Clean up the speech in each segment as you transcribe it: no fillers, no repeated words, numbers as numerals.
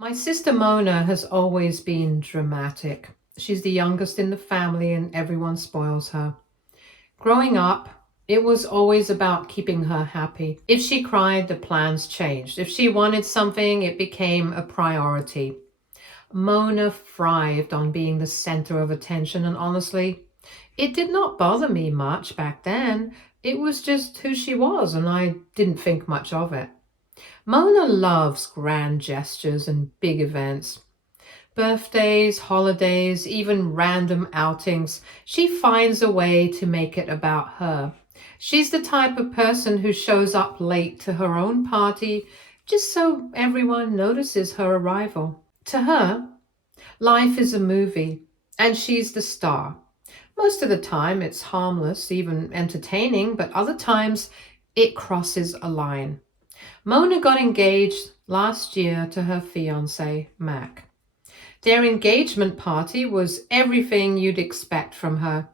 My sister Mona has always been dramatic. She's the youngest in the family and everyone spoils her. Growing up, it was always about keeping her happy. If she cried, the plans changed. If she wanted something, it became a priority. Mona thrived on being the center of attention, and honestly, it did not bother me much back then. It was just who she was, and I didn't think much of it. Mona loves grand gestures and big events. Birthdays, holidays, even random outings. She finds a way to make it about her. She's the type of person who shows up late to her own party just so everyone notices her arrival. To her, life is a movie, and she's the star. Most of the time, it's harmless, even entertaining, but other times, it crosses a line. Mona got engaged last year to her fiance, Mac. Their engagement party was everything you'd expect from her.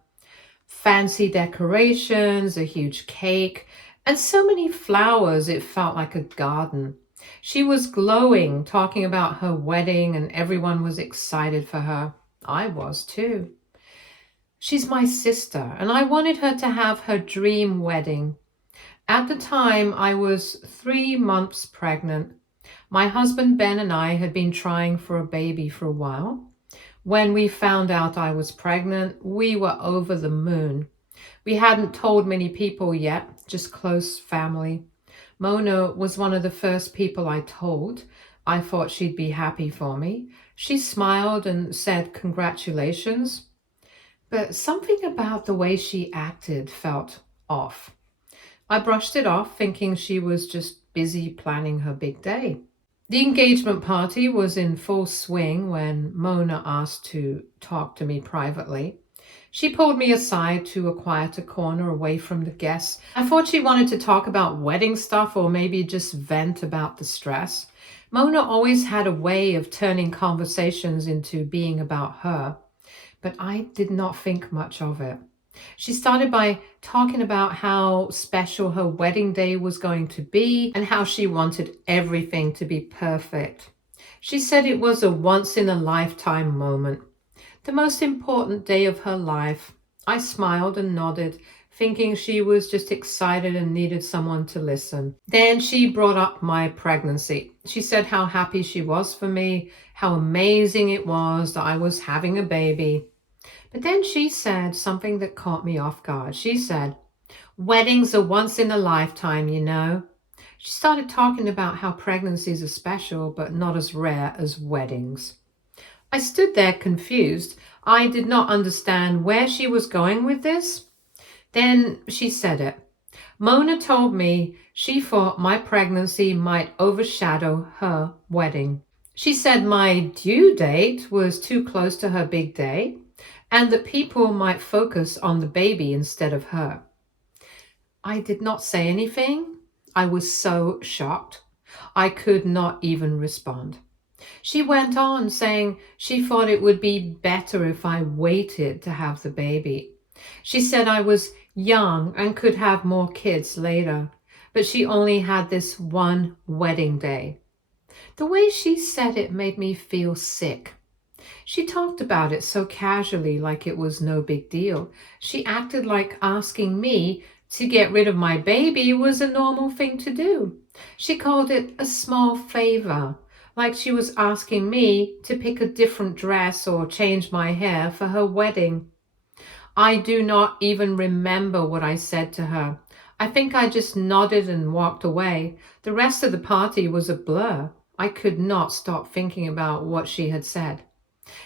Fancy decorations, a huge cake, and so many flowers it felt like a garden. She was glowing, talking about her wedding, and everyone was excited for her. I was too. She's my sister, and I wanted her to have her dream wedding. At the time, I was 3 months pregnant. My husband Ben and I had been trying for a baby for a while. When we found out I was pregnant, we were over the moon. We hadn't told many people yet, just close family. Mona was one of the first people I told. I thought she'd be happy for me. She smiled and said congratulations, but something about the way she acted felt off. I brushed it off, thinking she was just busy planning her big day. The engagement party was in full swing when Mona asked to talk to me privately. She pulled me aside to a quieter corner away from the guests. I thought she wanted to talk about wedding stuff or maybe just vent about the stress. Mona always had a way of turning conversations into being about her, but I did not think much of it. She started by talking about how special her wedding day was going to be and how she wanted everything to be perfect. She said it was a once in a lifetime moment, the most important day of her life. I smiled and nodded, thinking she was just excited and needed someone to listen. Then she brought up my pregnancy. She said how happy she was for me, how amazing it was that I was having a baby. But then she said something that caught me off guard. She said, weddings are once in a lifetime, you know. She started talking about how pregnancies are special, but not as rare as weddings. I stood there confused. I did not understand where she was going with this. Then she said it. Mona told me she thought my pregnancy might overshadow her wedding. She said my due date was too close to her big day, and that people might focus on the baby instead of her. I did not say anything. I was so shocked. I could not even respond. She went on saying she thought it would be better if I waited to have the baby. She said I was young and could have more kids later, but she only had this one wedding day. The way she said it made me feel sick. She talked about it so casually, like it was no big deal. She acted like asking me to get rid of my baby was a normal thing to do. She called it a small favor, like she was asking me to pick a different dress or change my hair for her wedding. I do not even remember what I said to her. I think I just nodded and walked away. The rest of the party was a blur. I could not stop thinking about what she had said.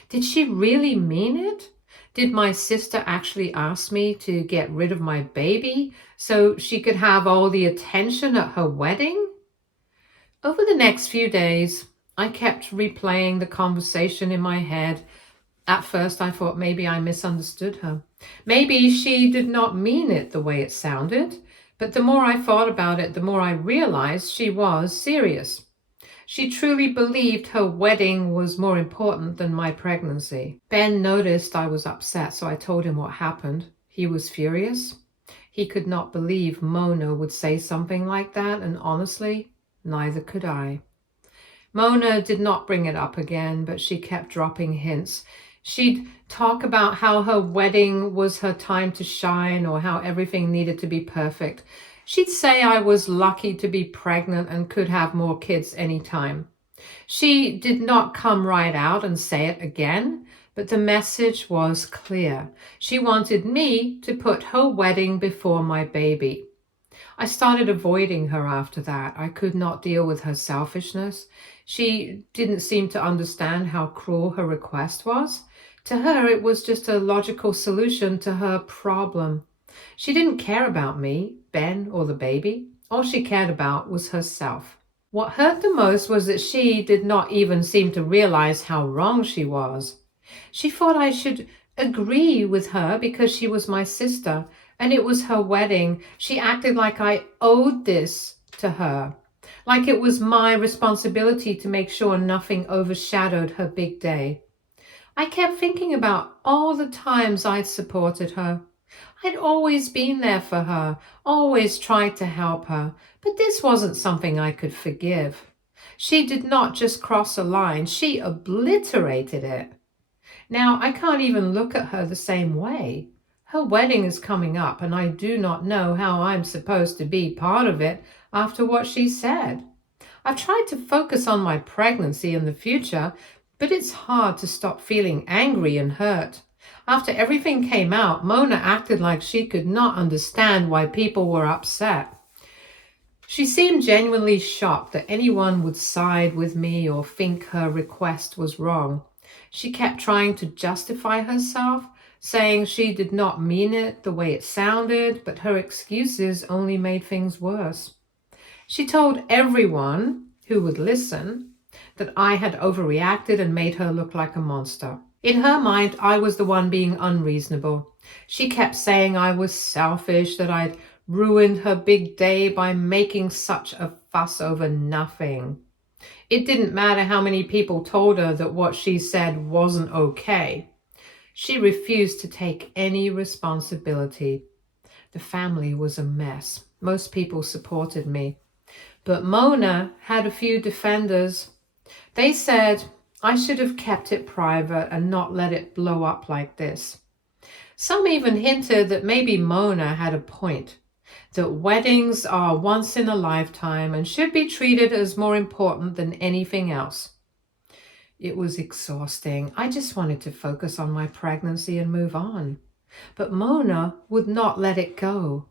Did she really mean it? Did my sister actually ask me to get rid of my baby so she could have all the attention at her wedding? Over the next few days, I kept replaying the conversation in my head. At first, I thought maybe I misunderstood her. Maybe she did not mean it the way it sounded, but the more I thought about it, the more I realized she was serious. She truly believed her wedding was more important than my pregnancy. Ben noticed I was upset, so I told him what happened. He was furious. He could not believe Mona would say something like that, and honestly, neither could I. Mona did not bring it up again, but she kept dropping hints. She'd talk about how her wedding was her time to shine or how everything needed to be perfect. She'd say I was lucky to be pregnant and could have more kids anytime. She did not come right out and say it again, but the message was clear. She wanted me to put her wedding before my baby. I started avoiding her after that. I could not deal with her selfishness. She didn't seem to understand how cruel her request was. To her, it was just a logical solution to her problem. She didn't care about me, Ben, or the baby. All she cared about was herself. What hurt the most was that she did not even seem to realize how wrong she was. She thought I should agree with her because she was my sister, and it was her wedding. She acted like I owed this to her, like it was my responsibility to make sure nothing overshadowed her big day. I kept thinking about all the times I'd supported her. I'd always been there for her, always tried to help her, but this wasn't something I could forgive. She did not just cross a line, she obliterated it. Now, I can't even look at her the same way. Her wedding is coming up, and I do not know how I'm supposed to be part of it after what she said. I've tried to focus on my pregnancy and the future, but it's hard to stop feeling angry and hurt. After everything came out, Mona acted like she could not understand why people were upset. She seemed genuinely shocked that anyone would side with me or think her request was wrong. She kept trying to justify herself, saying she did not mean it the way it sounded, but her excuses only made things worse. She told everyone who would listen that I had overreacted and made her look like a monster. In her mind, I was the one being unreasonable. She kept saying I was selfish, that I'd ruined her big day by making such a fuss over nothing. It didn't matter how many people told her that what she said wasn't okay. She refused to take any responsibility. The family was a mess. Most people supported me. But Mona had a few defenders. They said I should have kept it private and not let it blow up like this. Some even hinted that maybe Mona had a point, that weddings are once in a lifetime and should be treated as more important than anything else. It was exhausting. I just wanted to focus on my pregnancy and move on. But Mona would not let it go.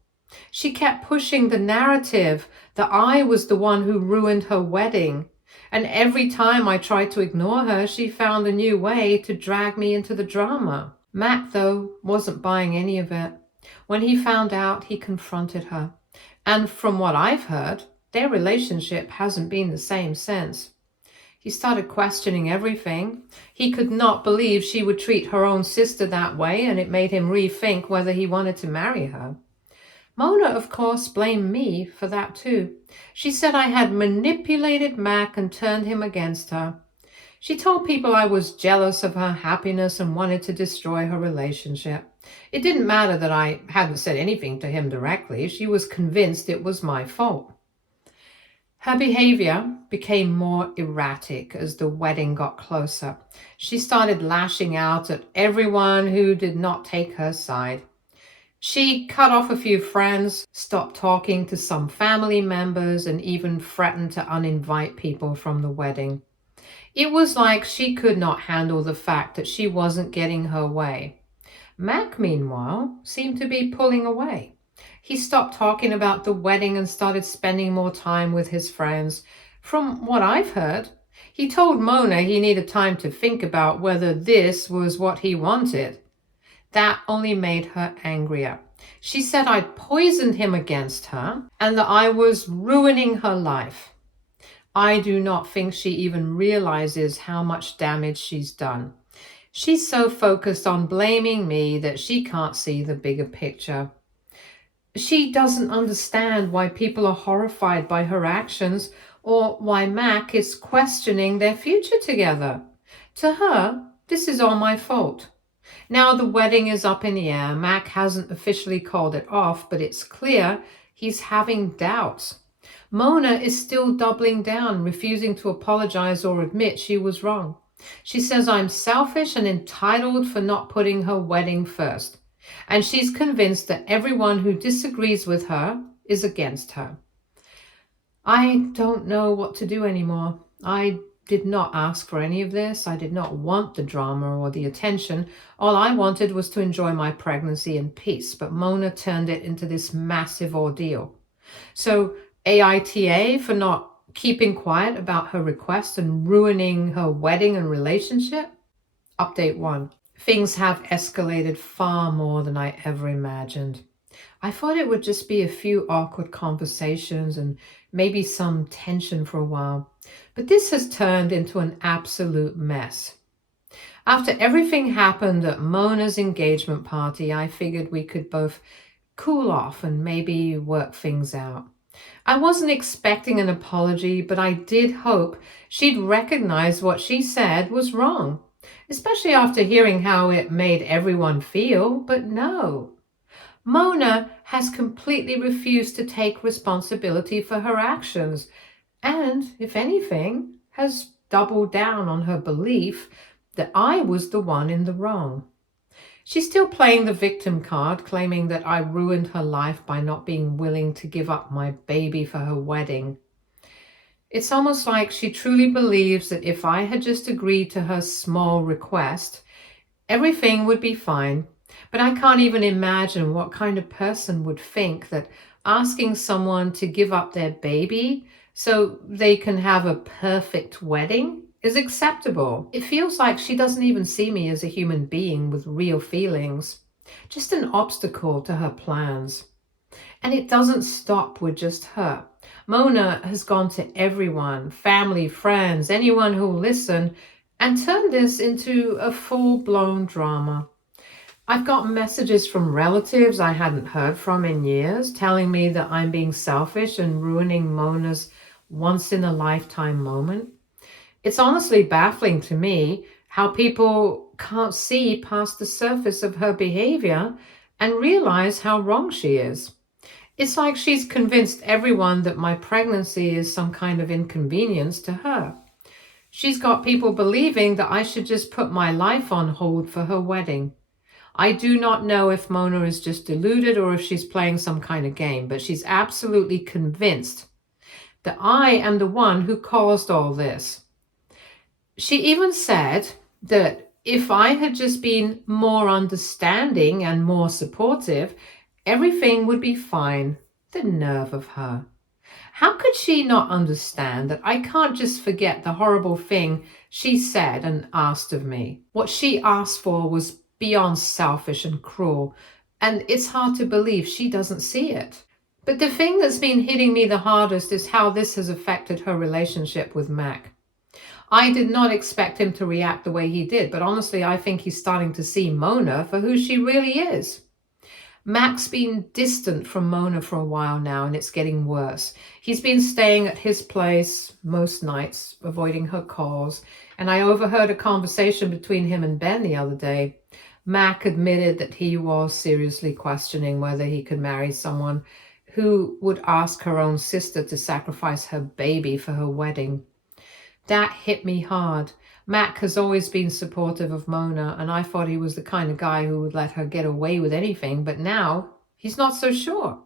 She kept pushing the narrative that I was the one who ruined her wedding. And every time I tried to ignore her, she found a new way to drag me into the drama. Mac, though, wasn't buying any of it. When he found out, he confronted her. And from what I've heard, their relationship hasn't been the same since. He started questioning everything. He could not believe she would treat her own sister that way, and it made him rethink whether he wanted to marry her. Mona, of course, blamed me for that too. She said I had manipulated Mac and turned him against her. She told people I was jealous of her happiness and wanted to destroy her relationship. It didn't matter that I hadn't said anything to him directly. She was convinced it was my fault. Her behavior became more erratic as the wedding got closer. She started lashing out at everyone who did not take her side. She cut off a few friends, stopped talking to some family members, and even threatened to uninvite people from the wedding. It was like she could not handle the fact that she wasn't getting her way. Mac, meanwhile, seemed to be pulling away. He stopped talking about the wedding and started spending more time with his friends. From what I've heard, he told Mona he needed time to think about whether this was what he wanted. That only made her angrier. She said I'd poisoned him against her and that I was ruining her life. I do not think she even realizes how much damage she's done. She's so focused on blaming me that she can't see the bigger picture. She doesn't understand why people are horrified by her actions or why Mac is questioning their future together. To her, this is all my fault. Now the wedding is up in the air. Mac hasn't officially called it off, but it's clear he's having doubts. Mona is still doubling down, refusing to apologize or admit she was wrong. She says I'm selfish and entitled for not putting her wedding first. And she's convinced that everyone who disagrees with her is against her. I don't know what to do anymore. I did not ask for any of this. I did not want the drama or the attention. All I wanted was to enjoy my pregnancy in peace, but Mona turned it into this massive ordeal. So AITA for not keeping quiet about her request and ruining her wedding and relationship? Update 1. Things have escalated far more than I ever imagined. I thought it would just be a few awkward conversations and maybe some tension for a while, but this has turned into an absolute mess. After everything happened at Mona's engagement party, I figured we could both cool off and maybe work things out. I wasn't expecting an apology, but I did hope she'd recognize what she said was wrong, especially after hearing how it made everyone feel, but no. Mona has completely refused to take responsibility for her actions and, if anything, has doubled down on her belief that I was the one in the wrong. She's still playing the victim card, claiming that I ruined her life by not being willing to give up my baby for her wedding. It's almost like she truly believes that if I had just agreed to her small request, everything would be fine. But I can't even imagine what kind of person would think that asking someone to give up their baby so they can have a perfect wedding is acceptable. It feels like she doesn't even see me as a human being with real feelings, just an obstacle to her plans. And it doesn't stop with just her. Mona has gone to everyone, family, friends, anyone who'll listen, and turned this into a full-blown drama. I've got messages from relatives I hadn't heard from in years telling me that I'm being selfish and ruining Mona's once-in-a-lifetime moment. It's honestly baffling to me how people can't see past the surface of her behavior and realize how wrong she is. It's like she's convinced everyone that my pregnancy is some kind of inconvenience to her. She's got people believing that I should just put my life on hold for her wedding. I do not know if Mona is just deluded or if she's playing some kind of game, but she's absolutely convinced that I am the one who caused all this. She even said that if I had just been more understanding and more supportive, everything would be fine. The nerve of her. How could she not understand that I can't just forget the horrible thing she said and asked of me? What she asked for was beyond selfish and cruel, and it's hard to believe she doesn't see it. But the thing that's been hitting me the hardest is how this has affected her relationship with Mac. I did not expect him to react the way he did, but honestly, I think he's starting to see Mona for who she really is. Mac's been distant from Mona for a while now, and it's getting worse. He's been staying at his place most nights, avoiding her calls, and I overheard a conversation between him and Ben the other day. Mac admitted that he was seriously questioning whether he could marry someone who would ask her own sister to sacrifice her baby for her wedding. That hit me hard. Mac has always been supportive of Mona, and I thought he was the kind of guy who would let her get away with anything, but now he's not so sure.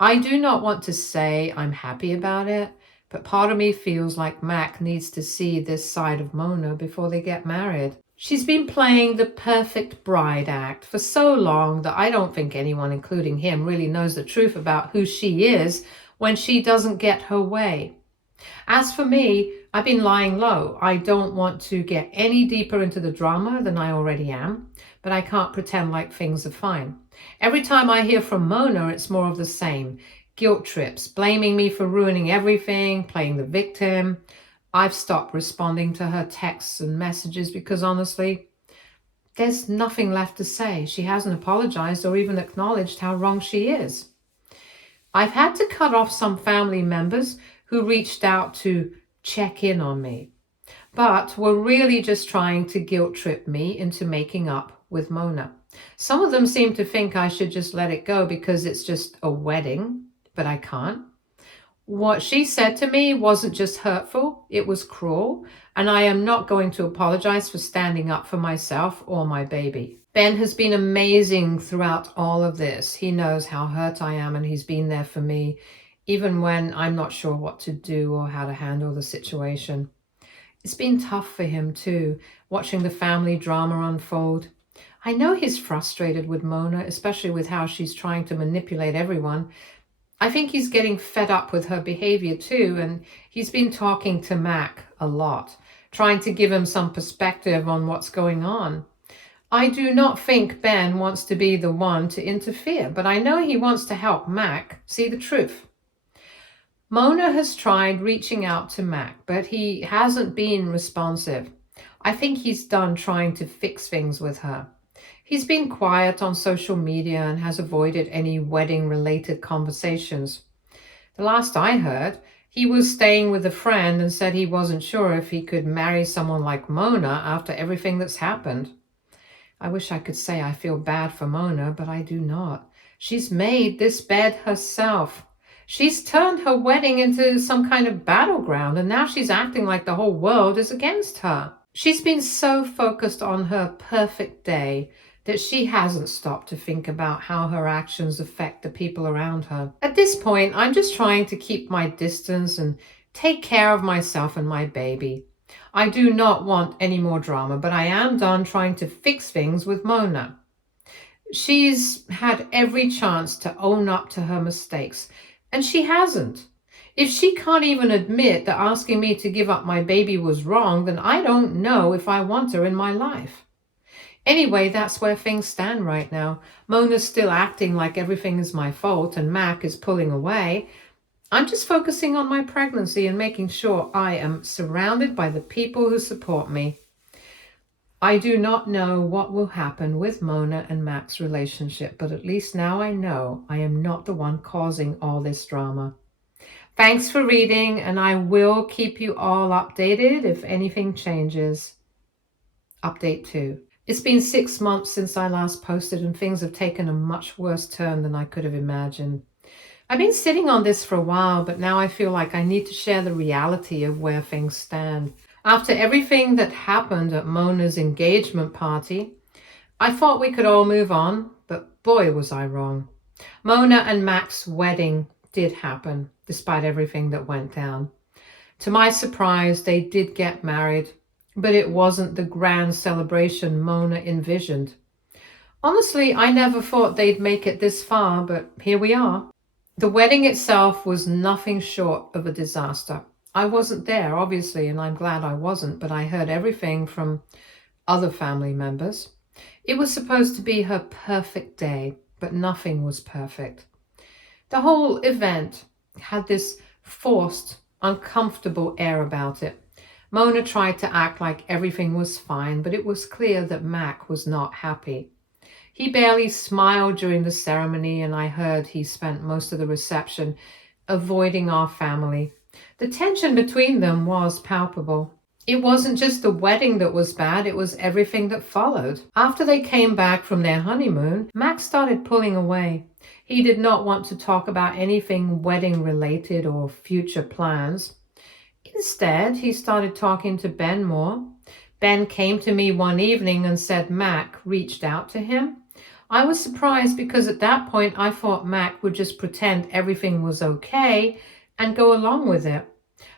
I do not want to say I'm happy about it, but part of me feels like Mac needs to see this side of Mona before they get married. She's been playing the perfect bride act for so long that I don't think anyone, including him, really knows the truth about who she is when she doesn't get her way. As for me, I've been lying low. I don't want to get any deeper into the drama than I already am, but I can't pretend like things are fine. Every time I hear from Mona, it's more of the same. Guilt trips, blaming me for ruining everything, playing the victim. I've stopped responding to her texts and messages because honestly, there's nothing left to say. She hasn't apologized or even acknowledged how wrong she is. I've had to cut off some family members who reached out to check in on me, but were really just trying to guilt trip me into making up with Mona. Some of them seem to think I should just let it go because it's just a wedding, but I can't. What she said to me wasn't just hurtful, it was cruel, and I am not going to apologize for standing up for myself or my baby. Ben has been amazing throughout all of this. He knows how hurt I am, and he's been there for me, even when I'm not sure what to do or how to handle the situation. It's been tough for him too, watching the family drama unfold. I know he's frustrated with Mona, especially with how she's trying to manipulate everyone. I think he's getting fed up with her behavior too, and he's been talking to Mac a lot, trying to give him some perspective on what's going on. I do not think Ben wants to be the one to interfere, but I know he wants to help Mac see the truth. Mona has tried reaching out to Mac, but he hasn't been responsive. I think he's done trying to fix things with her. He's been quiet on social media and has avoided any wedding-related conversations. The last I heard, he was staying with a friend and said he wasn't sure if he could marry someone like Mona after everything that's happened. I wish I could say I feel bad for Mona, but I do not. She's made this bed herself. She's turned her wedding into some kind of battleground, and now she's acting like the whole world is against her. She's been so focused on her perfect day that she hasn't stopped to think about how her actions affect the people around her. At this point, I'm just trying to keep my distance and take care of myself and my baby. I do not want any more drama, but I am done trying to fix things with Mona. She's had every chance to own up to her mistakes, and she hasn't. If she can't even admit that asking me to give up my baby was wrong, then I don't know if I want her in my life. Anyway, that's where things stand right now. Mona's still acting like everything is my fault and Mac is pulling away. I'm just focusing on my pregnancy and making sure I am surrounded by the people who support me. I do not know what will happen with Mona and Mac's relationship, but at least now I know I am not the one causing all this drama. Thanks for reading, and I will keep you all updated if anything changes. Update 2. It's been 6 months since I last posted, and things have taken a much worse turn than I could have imagined. I've been sitting on this for a while, but now I feel like I need to share the reality of where things stand. After everything that happened at Mona's engagement party, I thought we could all move on, but boy was I wrong. Mona and Mac's wedding did happen, despite everything that went down. To my surprise, they did get married, but it wasn't the grand celebration Mona envisioned. Honestly, I never thought they'd make it this far, but here we are. The wedding itself was nothing short of a disaster. I wasn't there, obviously, and I'm glad I wasn't, but I heard everything from other family members. It was supposed to be her perfect day, but nothing was perfect. The whole event had this forced, uncomfortable air about it. Mona tried to act like everything was fine, but it was clear that Mac was not happy. He barely smiled during the ceremony, and I heard he spent most of the reception avoiding our family. The tension between them was palpable. It wasn't just the wedding that was bad, it was everything that followed. After they came back from their honeymoon, Max started pulling away. He did not want to talk about anything wedding related or future plans. Instead, he started talking to Ben more. Ben came to me one evening and said Mac reached out to him. I was surprised because at that point I thought Mac would just pretend everything was okay and go along with it.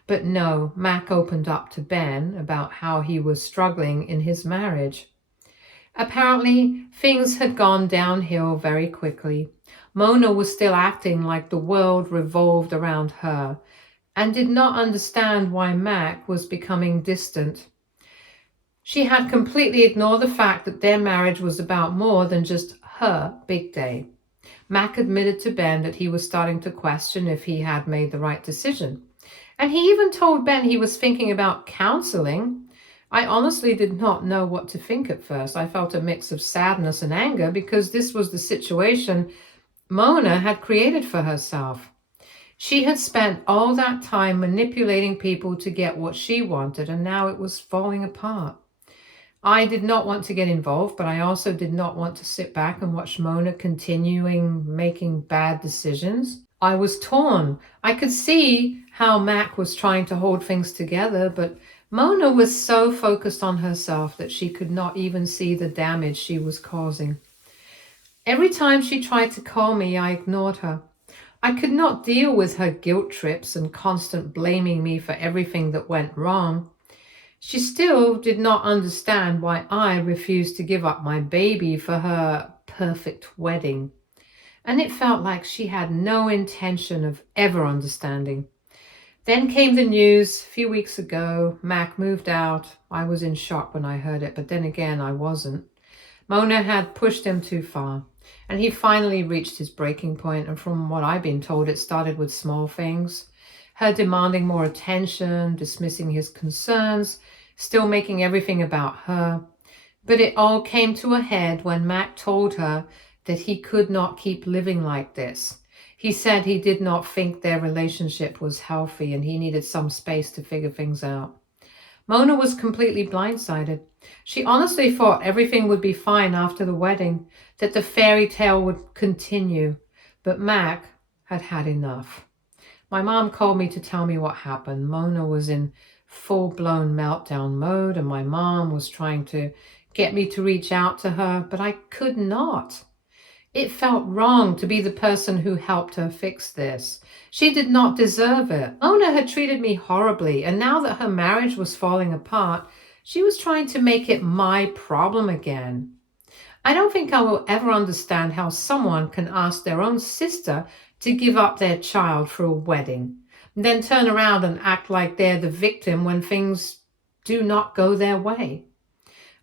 But no, Mac opened up to Ben about how he was struggling in his marriage. Apparently, things had gone downhill very quickly. Mona was still acting like the world revolved around her and did not understand why Mac was becoming distant. She had completely ignored the fact that their marriage was about more than just her big day. Mac admitted to Ben that he was starting to question if he had made the right decision. And he even told Ben he was thinking about counseling. I honestly did not know what to think at first. I felt a mix of sadness and anger because this was the situation Mona had created for herself. She had spent all that time manipulating people to get what she wanted, and now it was falling apart. I did not want to get involved, but I also did not want to sit back and watch Mona continuing making bad decisions. I was torn. I could see how Mac was trying to hold things together, but Mona was so focused on herself that she could not even see the damage she was causing. Every time she tried to call me, I ignored her. I could not deal with her guilt trips and constant blaming me for everything that went wrong. She still did not understand why I refused to give up my baby for her perfect wedding. And it felt like she had no intention of ever understanding. Then came the news a few weeks ago. Mac moved out. I was in shock when I heard it, but then again, I wasn't. Mona had pushed him too far, and he finally reached his breaking point. And from what I've been told, it started with small things. Her demanding more attention, dismissing his concerns, still making everything about her. But it all came to a head when Mac told her that he could not keep living like this. He said he did not think their relationship was healthy and he needed some space to figure things out. Mona was completely blindsided. She honestly thought everything would be fine after the wedding, that the fairy tale would continue. But Mac had had enough. My mom called me to tell me what happened. Mona was in full-blown meltdown mode and my mom was trying to get me to reach out to her, but I could not. It felt wrong to be the person who helped her fix this. She did not deserve it. Mona had treated me horribly, and now that her marriage was falling apart, she was trying to make it my problem again. I don't think I will ever understand how someone can ask their own sister to give up their child for a wedding, and then turn around and act like they're the victim when things do not go their way.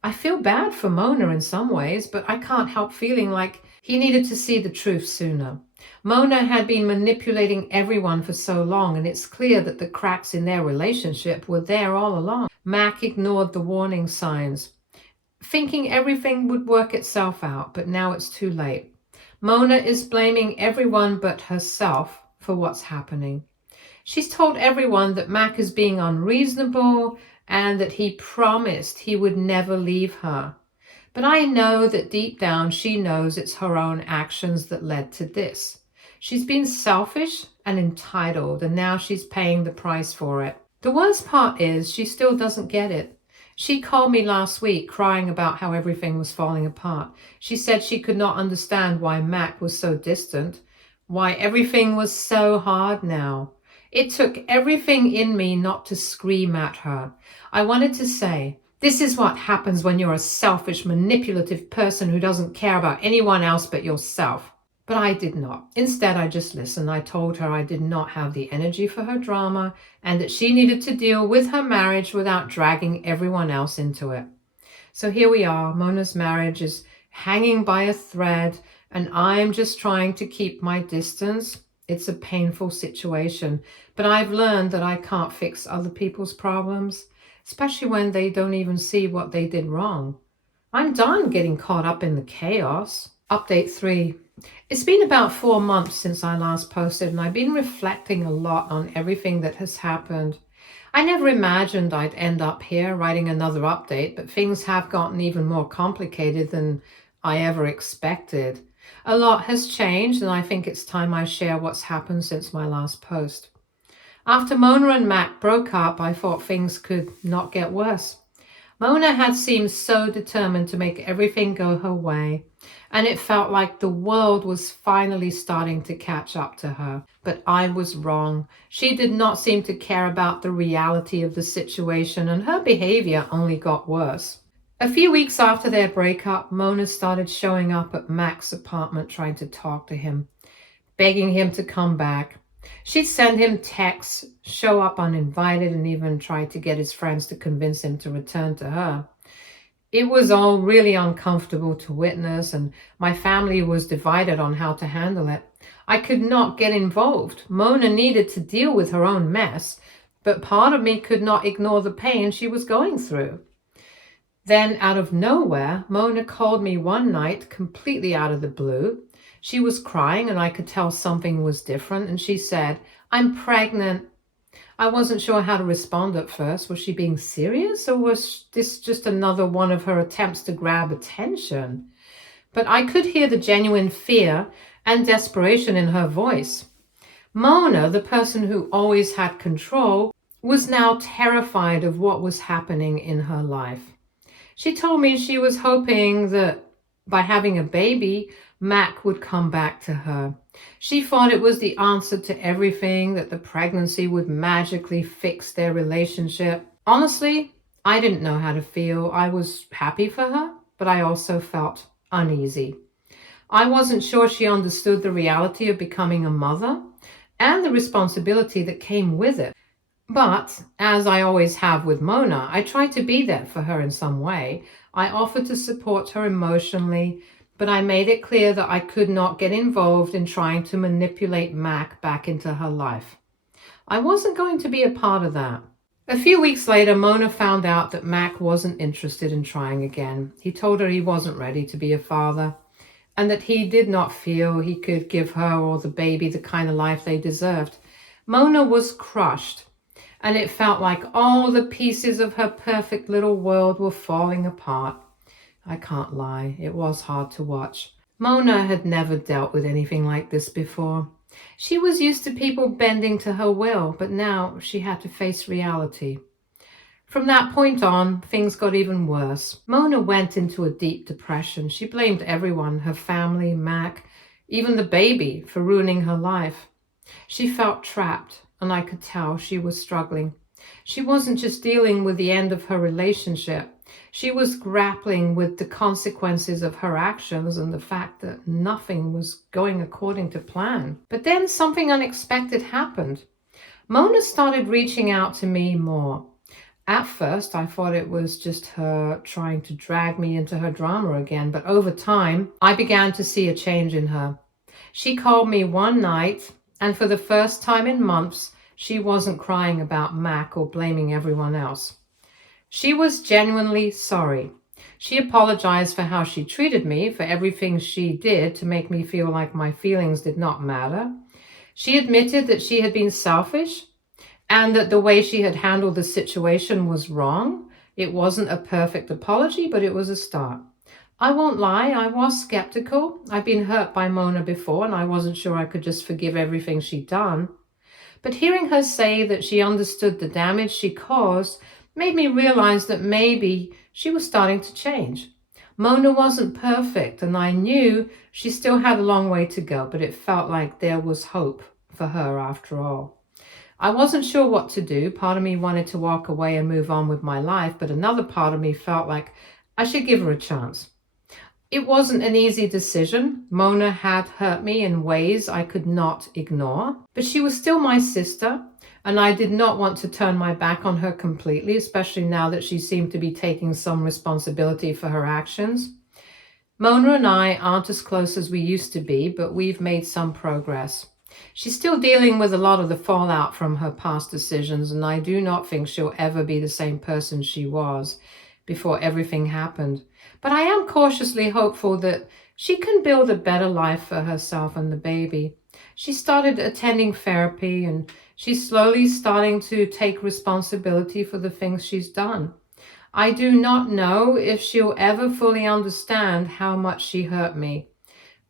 I feel bad for Mona in some ways, but I can't help feeling like he needed to see the truth sooner. Mona had been manipulating everyone for so long, and it's clear that the cracks in their relationship were there all along. Mac ignored the warning signs, thinking everything would work itself out, but now it's too late. Mona is blaming everyone but herself for what's happening. She's told everyone that Mac is being unreasonable and that he promised he would never leave her. But I know that deep down she knows it's her own actions that led to this. She's been selfish and entitled, and now she's paying the price for it. The worst part is she still doesn't get it. She called me last week crying about how everything was falling apart. She said she could not understand why Mac was so distant, why everything was so hard now. It took everything in me not to scream at her. I wanted to say, this is what happens when you're a selfish, manipulative person who doesn't care about anyone else but yourself. But I did not. Instead, I just listened. I told her I did not have the energy for her drama and that she needed to deal with her marriage without dragging everyone else into it. So here we are. Mona's marriage is hanging by a thread and I'm just trying to keep my distance. It's a painful situation, but I've learned that I can't fix other people's problems, especially when they don't even see what they did wrong. I'm done getting caught up in the chaos. Update 3. It's been about 4 months since I last posted, and I've been reflecting a lot on everything that has happened. I never imagined I'd end up here writing another update, but things have gotten even more complicated than I ever expected. A lot has changed, and I think it's time I share what's happened since my last post. After Mona and Mac broke up, I thought things could not get worse. Mona had seemed so determined to make everything go her way, and it felt like the world was finally starting to catch up to her. But I was wrong. She did not seem to care about the reality of the situation, and her behavior only got worse. A few weeks after their breakup, Mona started showing up at Mac's apartment trying to talk to him, begging him to come back. She'd send him texts, show up uninvited, and even try to get his friends to convince him to return to her. It was all really uncomfortable to witness, and my family was divided on how to handle it. I could not get involved. Mona needed to deal with her own mess, but part of me could not ignore the pain she was going through. Then, out of nowhere, Mona called me one night, completely out of the blue. She was crying, and I could tell something was different, and she said, "I'm pregnant." I wasn't sure how to respond at first. Was she being serious, or was this just another one of her attempts to grab attention? But I could hear the genuine fear and desperation in her voice. Mona, the person who always had control, was now terrified of what was happening in her life. She told me she was hoping that by having a baby, Mac would come back to her. She thought it was the answer to everything, that the pregnancy would magically fix their relationship. Honestly, I didn't know how to feel. I was happy for her, but I also felt uneasy. I wasn't sure she understood the reality of becoming a mother and the responsibility that came with it. But, as I always have with Mona, I tried to be there for her in some way. I offered to support her emotionally, but I made it clear that I could not get involved in trying to manipulate Mac back into her life. I wasn't going to be a part of that. A few weeks later, Mona found out that Mac wasn't interested in trying again. He told her he wasn't ready to be a father, and that he did not feel he could give her or the baby the kind of life they deserved. Mona was crushed, and it felt like all the pieces of her perfect little world were falling apart. I can't lie, it was hard to watch. Mona had never dealt with anything like this before. She was used to people bending to her will, but now she had to face reality. From that point on, things got even worse. Mona went into a deep depression. She blamed everyone, her family, Mac, even the baby, for ruining her life. She felt trapped, and I could tell she was struggling. She wasn't just dealing with the end of her relationship. She was grappling with the consequences of her actions and the fact that nothing was going according to plan. But then something unexpected happened. Mona started reaching out to me more. At first, I thought it was just her trying to drag me into her drama again, but over time, I began to see a change in her. She called me one night, and for the first time in months, she wasn't crying about Mac or blaming everyone else. She was genuinely sorry. She apologized for how she treated me, for everything she did to make me feel like my feelings did not matter. She admitted that she had been selfish and that the way she had handled the situation was wrong. It wasn't a perfect apology, but it was a start. I won't lie, I was skeptical. I'd been hurt by Mona before, and I wasn't sure I could just forgive everything she'd done. But hearing her say that she understood the damage she caused made me realize that maybe she was starting to change. Mona wasn't perfect, and I knew she still had a long way to go, but it felt like there was hope for her after all. I wasn't sure what to do. Part of me wanted to walk away and move on with my life, but another part of me felt like I should give her a chance. It wasn't an easy decision. Mona had hurt me in ways I could not ignore, but she was still my sister, and I did not want to turn my back on her completely, especially now that she seemed to be taking some responsibility for her actions. Mona and I aren't as close as we used to be, but we've made some progress. She's still dealing with a lot of the fallout from her past decisions, and I do not think she'll ever be the same person she was before everything happened. But I am cautiously hopeful that she can build a better life for herself and the baby. She started attending therapy, and she's slowly starting to take responsibility for the things she's done. I do not know if she'll ever fully understand how much she hurt me,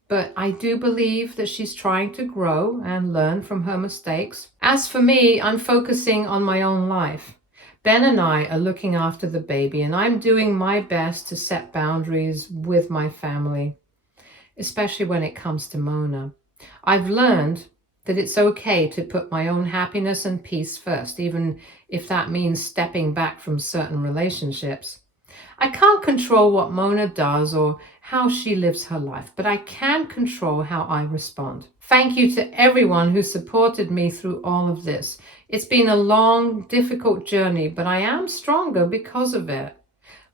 but I do believe that she's trying to grow and learn from her mistakes. As for me, I'm focusing on my own life. Ben and I are looking after the baby, and I'm doing my best to set boundaries with my family, especially when it comes to Mona. I've learned that it's okay to put my own happiness and peace first, even if that means stepping back from certain relationships. I can't control what Mona does or how she lives her life, but I can control how I respond. Thank you to everyone who supported me through all of this. It's been a long, difficult journey, but I am stronger because of it.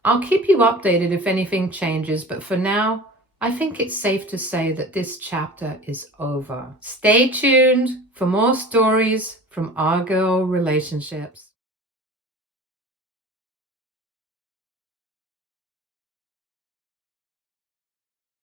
I'll keep you updated if anything changes, but for now, I think it's safe to say that this chapter is over. Stay tuned for more stories from our girl relationships.